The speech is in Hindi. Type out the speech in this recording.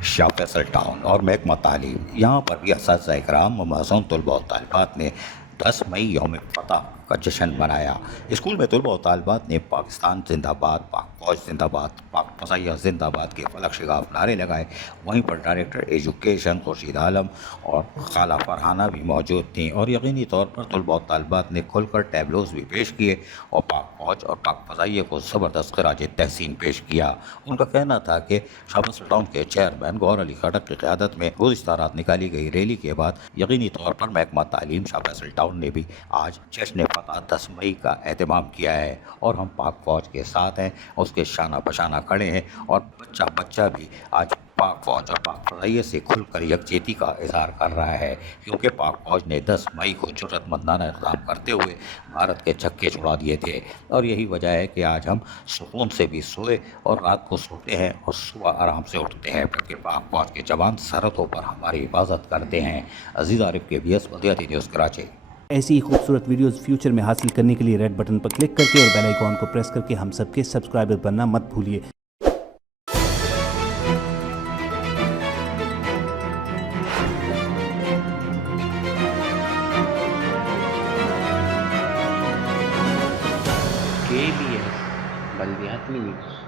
शाह फैसल टाउन और महकमा तालीम, यहाँ पर भी असातिज़ा इकराम व मासूम तलबा व तालिबात ने 10 मई यौम फ़तह का जश्न मनाया। स्कूल में तलबा व तालिबात ने पाकिस्तान जिंदाबाद, पाक फ़ौज जिंदाबाद, पाक फ़ज़ाइया जिंदाबाद के फलक शिगाफ नारे लगाए। वहीं पर डायरेक्टर एजुकेशन खुर्शीद आलम और खाला फरहाना भी मौजूद थीं और यकीनी तौर पर तलबा व तालिबात ने खुलकर टैबलोज़ भी पेश किए और पाक फ़ौज और पाक फ़ज़ाइया को ज़बरदस्त खराज तहसीन पेश किया। उनका कहना था कि शाह फैसल टाउन के चेयरमैन गौहर अली खटक की क़यादत में गुज़िश्ता रात निकाली गई रैली के बाद यकीनी तौर पर महकमा तालीम शाह फैसल टाउन ने भी आज जश्न फ़तह 10 मई का एहतमाम किया है और हम पाक फ़ौज के साथ हैं, उसके शाना बशाना खड़े हैं और बच्चा बच्चा भी आज पाक फ़ौज और पाक फ़ज़ाइया से खुलकर यकजहती का इज़हार कर रहा है, क्योंकि पाक फ़ौज ने 10 मई को जुर्रतमंदाना इक़दाम करते हुए भारत के छक्के छुड़ा दिए थे और यही वजह है कि आज हम सुकून से भी सोए और रात को सोते हैं और सुबह आराम से उठते हैं, क्योंकि पाक फ़ौज के जवान सरहदों पर हमारी हिफाजत करते हैं। अजीज़ आरिफ KBS बल्दियाती न्यूज़ कराची। ऐसी ही खूबसूरत वीडियोस फ्यूचर में हासिल करने के लिए रेड बटन पर क्लिक करके और बेल आइकॉन को प्रेस करके हम सबके सब्सक्राइबर बनना मत भूलिए। KBS बल्दियाती न्यूज़।